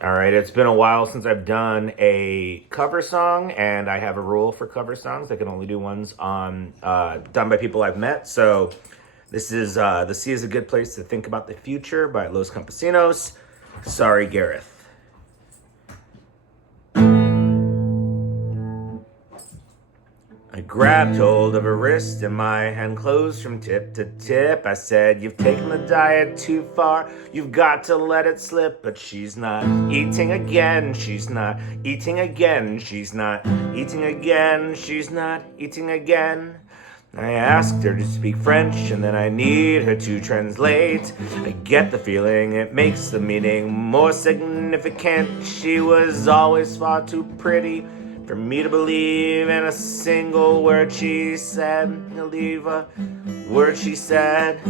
All right, it's been a while since I've done a cover song, and I have a rule for cover songs. I can only do ones on done by people I've met. So this is "The Sea is a Good Place to Think About the Future" by Los Campesinos. Sorry, Gareth. I grabbed hold of her wrist and my hand closed from tip to tip. I said, "You've taken the diet too far. You've got to let it slip." But she's not eating again. She's not eating again. She's not eating again. She's not eating again. I asked her to speak French, and then I need her to translate. I get the feeling it makes the meaning more significant. She was always far too pretty for me to believe in a single word she said. Believe a word she said.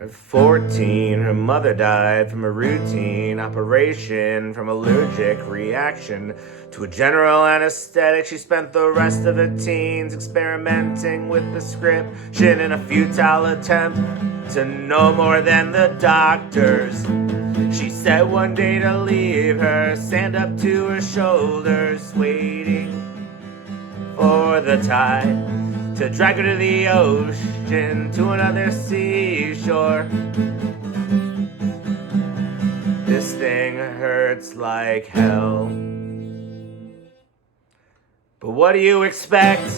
At 14, her mother died from a routine operation from allergic reaction to a general anesthetic. She spent the rest of her teens experimenting with prescription in a futile attempt to know more than the doctors. She said one day to leave her, stand up to her shoulders, waiting for the tide to drag her to the ocean, to another seashore. This thing hurts like hell. But what do you expect?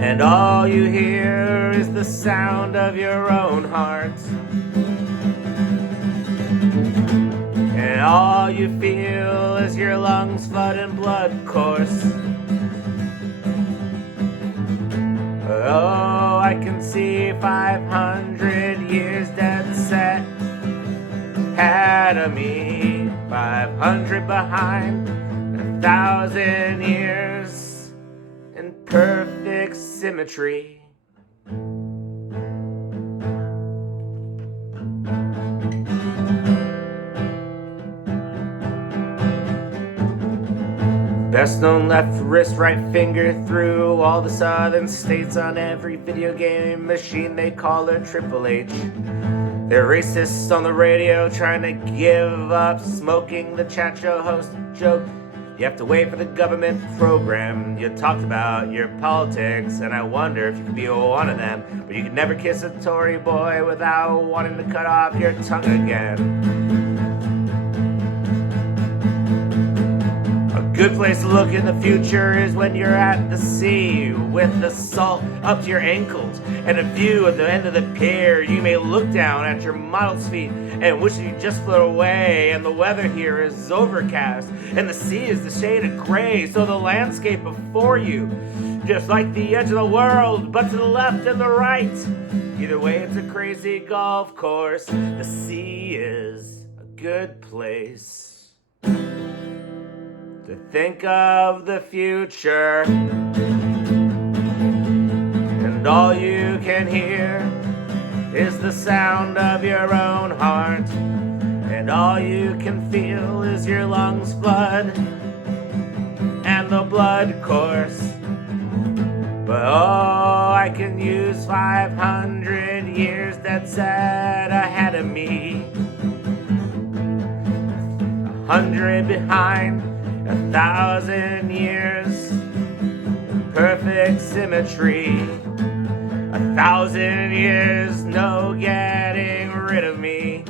And all you hear is the sound of your own heart. And all you feel is your lungs flood and blood course. Oh, I can see 500 years dead set ahead of me, 500 behind, 1,000 years in perfect symmetry. Best known left wrist, right finger through all the southern states. On every video game machine they call her Triple H. They're racists on the radio trying to give up smoking. The chat show host joke, you have to wait for the government program. You talked about your politics, and I wonder if you could be one of them. But you could never kiss a Tory boy without wanting to cut off your tongue again. Good place to look in the future is when you're at the sea with the salt up to your ankles and a view at the end of the pier. You may look down at your model's feet and wish you just float away. And the weather here is overcast and the sea is the shade of gray. So the landscape before you, just like the edge of the world, but to the left and the right. Either way, it's a crazy golf course. The sea is a good place to think of the future, and all you can hear is the sound of your own heart, and all you can feel is your lungs flood and the blood course. But oh, I can use 500 years dead set ahead of me, 100 behind, 1,000 years in perfect symmetry, 1,000 years no getting rid of me,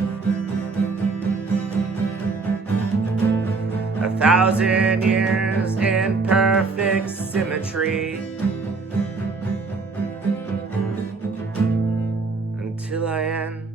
1,000 years in perfect symmetry, until I end.